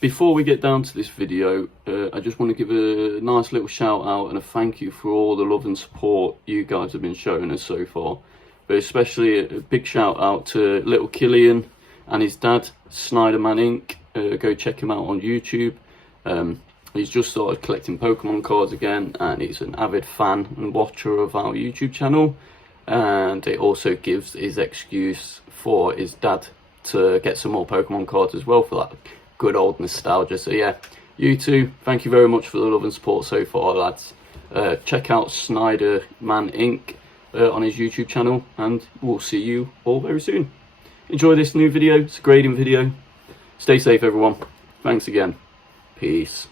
Before we get down to this video, I just want to give a nice little shout out and a thank you for all the love and support you guys have been showing us so far. But especially a big shout out to little Killian and his dad, Snyderman Inc. Go check him out on YouTube. He's just started collecting Pokemon cards again, and he's an avid fan and watcher of our YouTube channel. And it also gives his excuse for his dad to get some more Pokemon cards as well, for that good old nostalgia. So yeah, you two, thank you very much for the love and support so far, lads. Check out Snyderman Inc. On his YouTube channel, and we'll see you all very soon. Enjoy this new video. It's a grading video. Stay safe, everyone. Thanks again. Peace.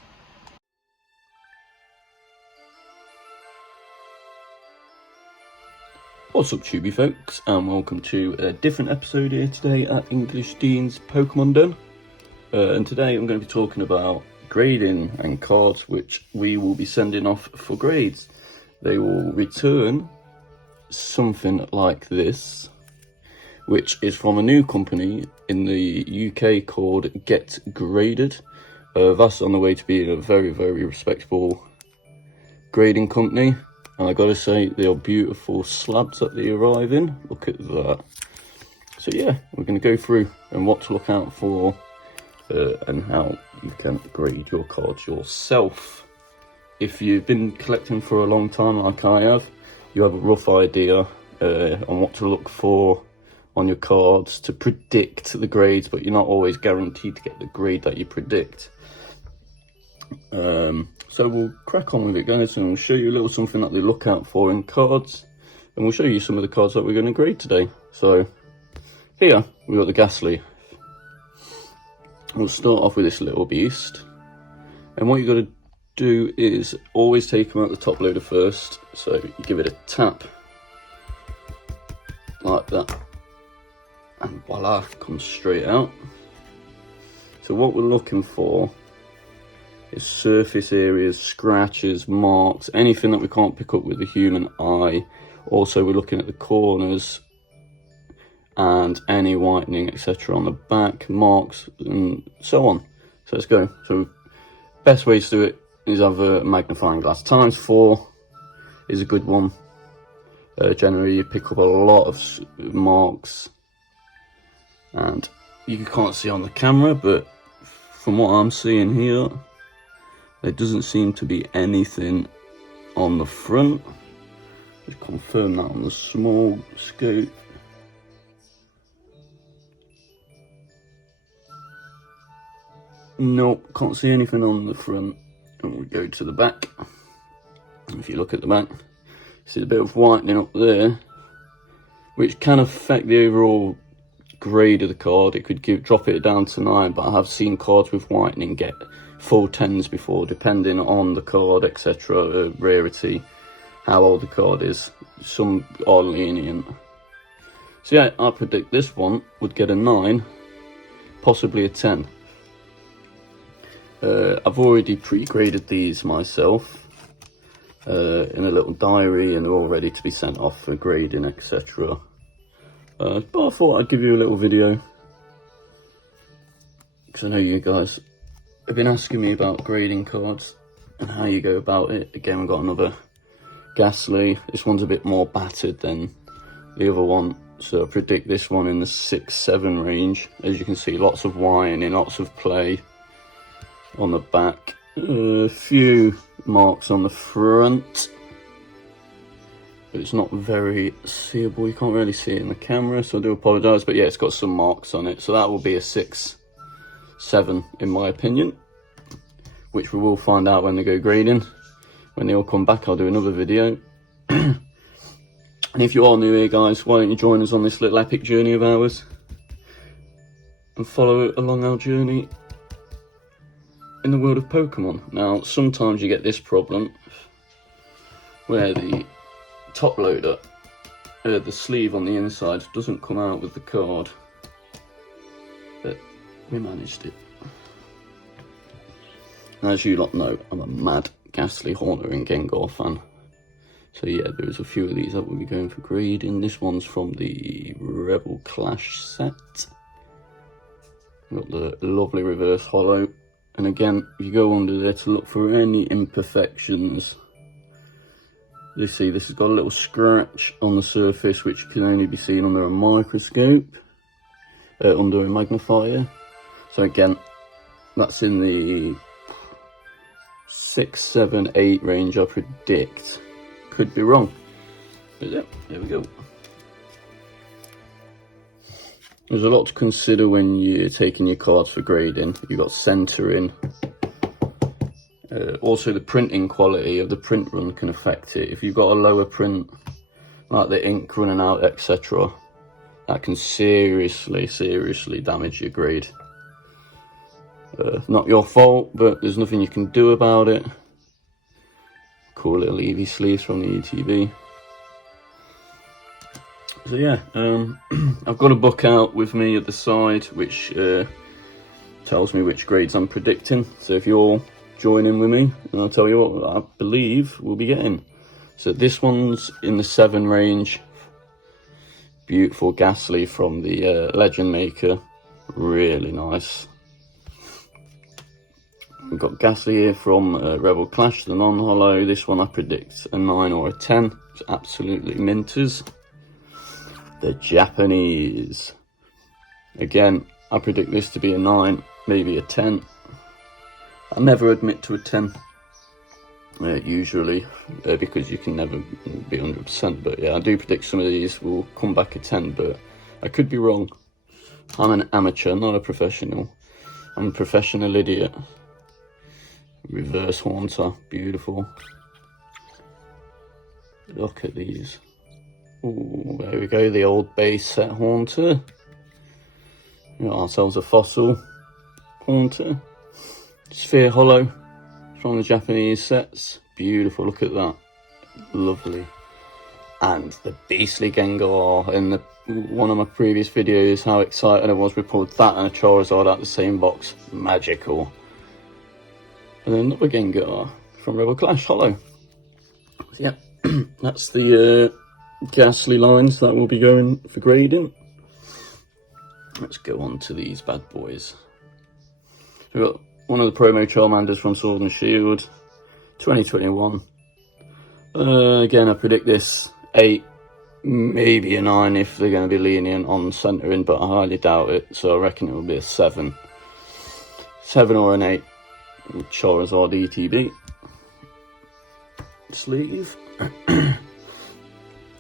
What's up, Tuby folks, and welcome to a different episode here today at English Dean's Pokemon Den. And today I'm going to be talking about grading and cards which we will be sending off for grades. They will return something like this, which is from a new company in the UK called Get Graded. That's on the way to being a very, very respectable grading company. And I gotta say, they are beautiful slabs that they arrive in. Look at that. So yeah, we're going to go through and what to look out for. And how you can grade your cards yourself. If you've been collecting for a long time like I have, you have a rough idea on what to look for on your cards to predict the grades, but you're not always guaranteed to get the grade that you predict. So we'll crack on with it, guys, and we'll show you a little something that they look out for in cards, and we'll show you some of the cards that we're going to grade today. So here we've got the Ghastly. We'll start off with this little beast, and what you got to do is always take them out the top loader first. So you give it a tap like that, and voila, comes straight out. So what we're looking for is surface areas, scratches, marks, anything that we can't pick up with the human eye. Also, we're looking at the corners and any whitening, etc. on the back, marks, and so on. So let's go. So best way to do it is have a magnifying glass. ×4 is a good one. Generally, you pick up a lot of marks, and you can't see on the camera, but from what I'm seeing here, there doesn't seem to be anything on the front. Just confirm that on the small scope. Nope, can't see anything on the front. And we go to the back. If you look at the back, you see a bit of whitening up there, which can affect the overall grade of the card. It could drop it down to 9, but I have seen cards with whitening get full 10s before, depending on the card, etc., rarity, how old the card is. Some are lenient. So yeah, I predict this one would get a 9, possibly a 10. I've already pre-graded these myself in a little diary, and they're all ready to be sent off for grading, etc. But I thought I'd give you a little video, because I know you guys have been asking me about grading cards and how you go about it. Again, we've got another Ghastly. This one's a bit more battered than the other one, so I predict this one in the 6-7 range. As you can see, lots of whining, lots of play on the back, a few marks on the front, but it's not very seeable. You can't really see it in the camera, so I do apologise, but yeah, it's got some marks on it, so that will be a 6-7 in my opinion, which we will find out when they go grading. When they all come back, I'll do another video. And if you are new here, guys, why don't you join us on this little epic journey of ours and follow along our journey in the world of Pokemon. Now, sometimes you get this problem where the top loader, the sleeve on the inside, doesn't come out with the card, but we managed it. And as you lot know, I'm a mad Ghastly, Haunter and Gengar fan. So yeah, there's a few of these that we'll be going for grading. This one's from the Rebel Clash set. We've got the lovely reverse holo And again, you go under there to look for any imperfections. You see this has got a little scratch on the surface which can only be seen under a microscope, under a magnifier. So again, that's in the 6, 7, 8 range, I predict. Could be wrong, but yeah, there we go. There's a lot to consider when you're taking your cards for grading. You've got centering. Also, the printing quality of the print run can affect it. If you've got a lower print, like the ink running out, etc., that can seriously damage your grade. Not your fault, but there's nothing you can do about it. Cool little EV sleeves from the ETB. So yeah, I've got a book out with me at the side which tells me which grades I'm predicting. So if you're joining with me, and I'll tell you what I believe we'll be getting. So this one's in the 7 range. Beautiful Ghastly from the Legend Maker. Really nice. We've got Ghastly here from Rebel Clash, the non-hollow. This one I predict a 9 or a 10. It's absolutely minters. The Japanese. Again, I predict this to be a 9, maybe a 10. I never admit to a 10, usually, because you can never be 100%. But yeah, I do predict some of these will come back a 10, but I could be wrong. I'm an amateur, not a professional. I'm a professional idiot. Reverse Haunter, beautiful. Look at these. Ooh, there we go, the old base set Haunter. We got ourselves a fossil Haunter. Sphere Hollow from the Japanese sets. Beautiful, look at that. Lovely. And the Beastly Gengar. In one of my previous videos, how excited I was, we pulled that and a Charizard out the same box. Magical. And then another Gengar from Rebel Clash Hollow. So yeah, that's the Ghastly lines that will be going for grading. Let's go on to these bad boys. We've got one of the promo Charmanders from Sword and Shield, 2021. Again, I predict this 8, maybe a 9 if they're going to be lenient on centering, but I highly doubt it, so I reckon it will be a 7. 7 or an 8. Charizard ETB. Sleeve.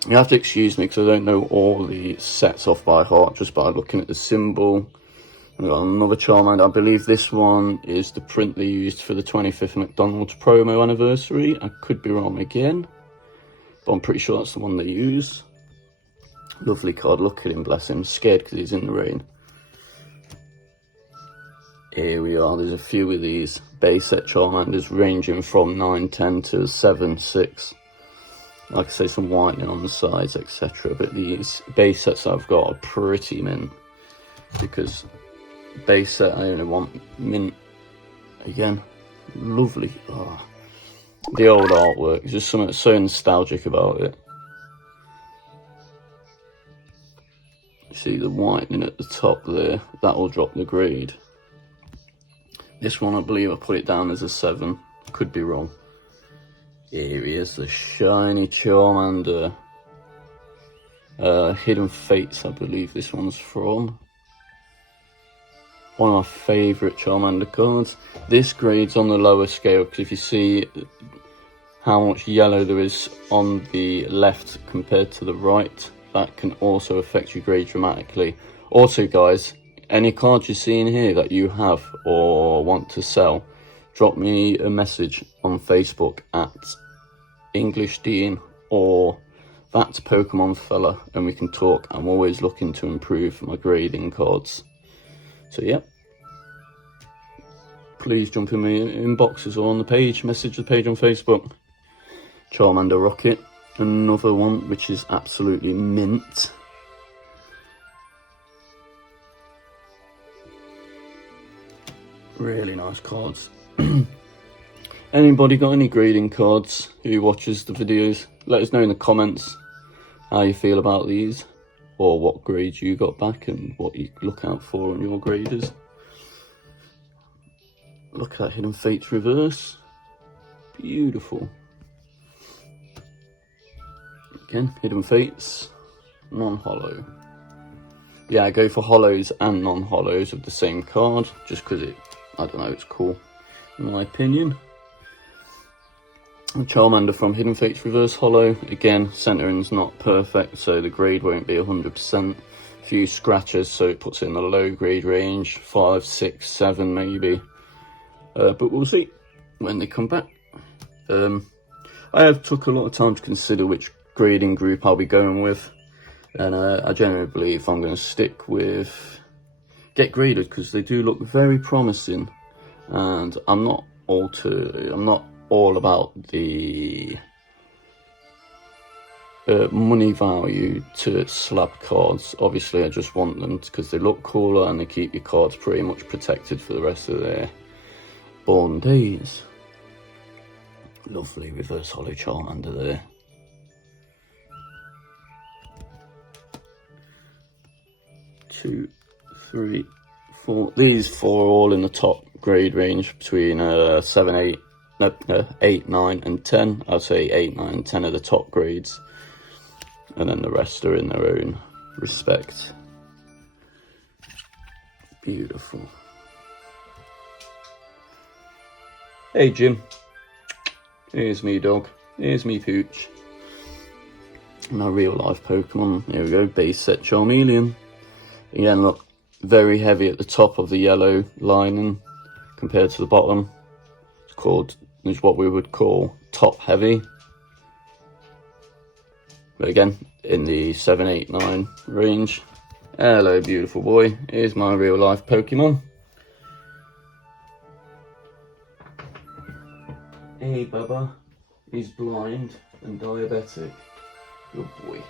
You have to excuse me because I don't know all the sets off by heart just by looking at the symbol. We've got another Charmander. I believe this one is the print they used for the 25th McDonald's promo anniversary. I could be wrong again, but I'm pretty sure that's the one they use. Lovely card. Look at him, bless him. Scared because he's in the rain. Here we are. There's a few of these base set Charmanders ranging from 9, 10 to 7, 6. Like I say, some whitening on the sides, etc. But these base sets I've got are pretty mint. Because base set, I only want mint. Again, lovely. Oh, the old artwork, there's just something so nostalgic about it. See the whitening at the top there, that will drop the grade. This one, I believe I put it down as a 7. Could be wrong. Here he is, the shiny Charmander. Hidden Fates, I believe this one's from. One of my favourite Charmander cards. This grade's on the lower scale because if you see how much yellow there is on the left compared to the right, that can also affect your grade dramatically. Also guys, any cards you're seeing here that you have or want to sell, drop me a message on Facebook at English Dean or that Pokemon fella and we can talk. I'm always looking to improve my grading cards. So yeah, please jump in my inboxes or on the page, message the page on Facebook. Charmander Rocket, another one which is absolutely mint. Really nice cards. Anybody got any grading cards who watches the videos? Let us know in the comments how you feel about these, or what grades you got back and what you look out for on your graders. Look at that Hidden Fates reverse. Beautiful. Again, Hidden Fates, non-hollow. Yeah, I go for hollows and non-hollows of the same card, just because I don't know, it's cool, in my opinion. Charmander from Hidden Fates reverse hollow. Again, centering's not perfect, so the grade won't be 100%. A few scratches, so it puts it in the low grade range, 5, 6, 7 maybe. But we'll see when they come back. I have took a lot of time to consider which grading group I'll be going with, and I generally believe I'm going to stick with Get Graded, because they do look very promising, and I'm not all about the money value to slab cards. Obviously I just want them because they look cooler and they keep your cards pretty much protected for the rest of their born days. Lovely reverse hollow Charmander there. Two, three, four. These four are all in the top grade range between 8, 9 and 10. I'd say 8, 9 and 10 are the top grades, and then the rest are in their own respect. Beautiful. Hey Jim, here's me dog, here's me pooch. My real life Pokemon, here we go, base set Charmeleon. Again, look, very heavy at the top of the yellow lining compared to the bottom. It's what we would call top heavy. But again, in the 7, 8, 9 range. Hello beautiful boy, here's my real life Pokemon. Hey Bubba, he's blind and diabetic. Good boy.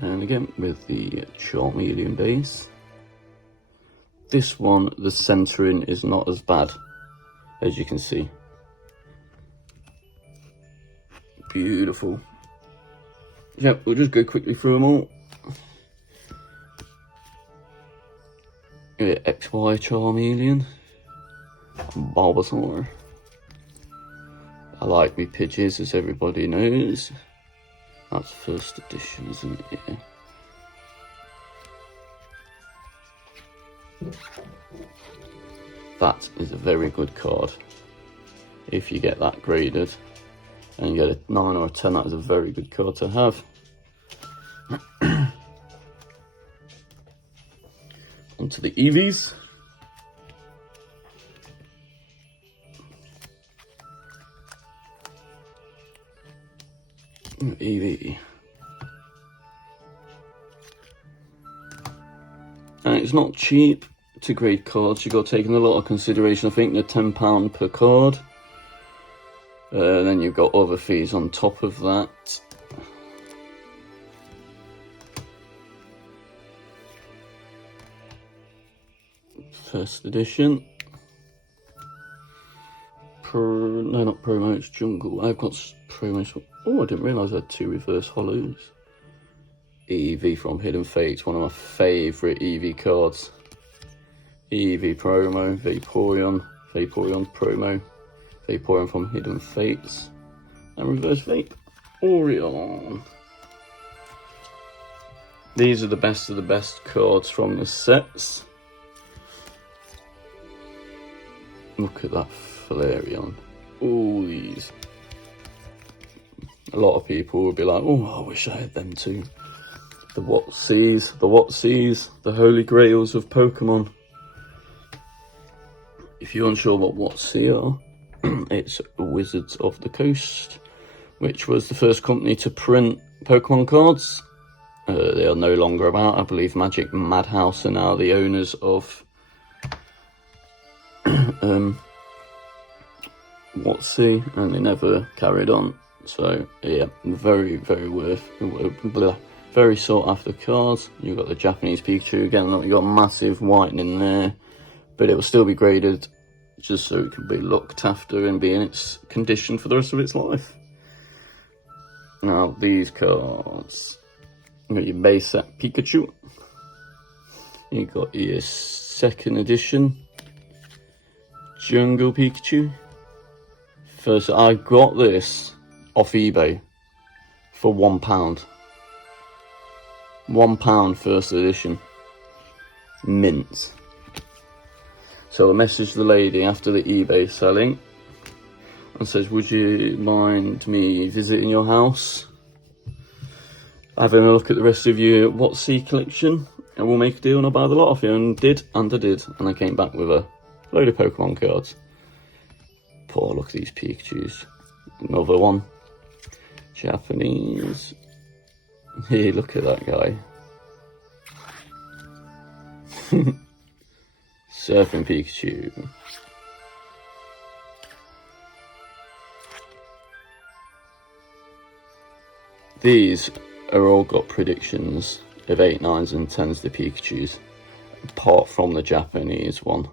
And again with the Charmeleon base. This one, the centering is not as bad, as you can see. Beautiful. Yep, we'll just go quickly through them all. XY Charmeleon, Bulbasaur. I like me Pidgeys, as everybody knows. That's first edition, isn't it? Yeah. That is a very good card. If you get that graded and you get a 9 or a 10, that is a very good card to have. Onto the Eevees. Eevee. And it's not cheap to grade cards. You've got to take in a lot of consideration. I think they're £10 per card. Then you've got other fees on top of that. First edition. No, not promo, it's jungle. I've got promos. Oh, I didn't realise I had 2 reverse hollows. Eevee from Hidden Fates, one of my favourite Eevee cards. Eevee promo, Vaporeon promo, Vaporeon from Hidden Fates, and reverse Vaporeon. These are the best of the best cards from the sets. Look at that Flareon. All these. A lot of people will be like, oh, I wish I had them too. The Whatseas, the holy grails of Pokemon. If you're unsure what Whatsea are, it's Wizards of the Coast, which was the first company to print Pokemon cards. They are no longer about. I believe Magic Madhouse are now the owners of Whatsea, and they never carried on. So yeah, very very sought after cards. You've got the Japanese Pikachu again. Look, you've got massive whitening there, but it will still be graded just so it can be looked after and be in its condition for the rest of its life. Now these cards, You got your base set Pikachu. You got your second edition Jungle Pikachu. First, I got this off eBay for £1. £1 first edition. Mint. So I messaged the lady after the eBay selling and says, would you mind me visiting your house, having a look at the rest of your What's C collection, and we'll make a deal and I'll buy the lot off you. And did, and I did. And I came back with a load of Pokemon cards. Poor, look at these Pikachus. Another one. Japanese. Hey, look at that guy. Surfing Pikachu. These are all got predictions of 8, 9s and 10s, the Pikachus, apart from the Japanese one.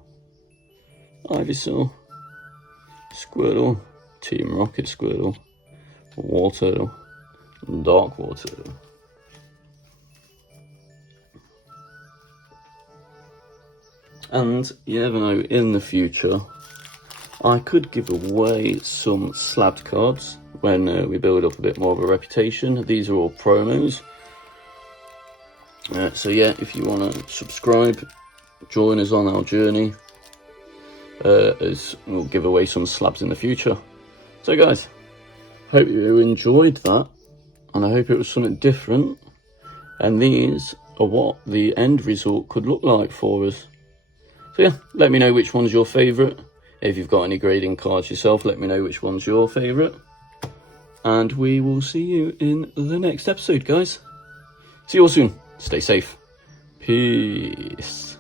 Ivysaur, Squirtle, Team Rocket Squirtle, Wartortle, Dark Wartortle. And you never know, in the future, I could give away some slabbed cards when we build up a bit more of a reputation. These are all promos. So yeah, if you want to subscribe, join us on our journey, as we'll give away some slabs in the future. So guys, hope you enjoyed that, and I hope it was something different, and these are what the end result could look like for us. So yeah, let me know which one's your favourite. If you've got any grading cards yourself, let me know which one's your favourite. And we will see you in the next episode, guys. See you all soon. Stay safe. Peace.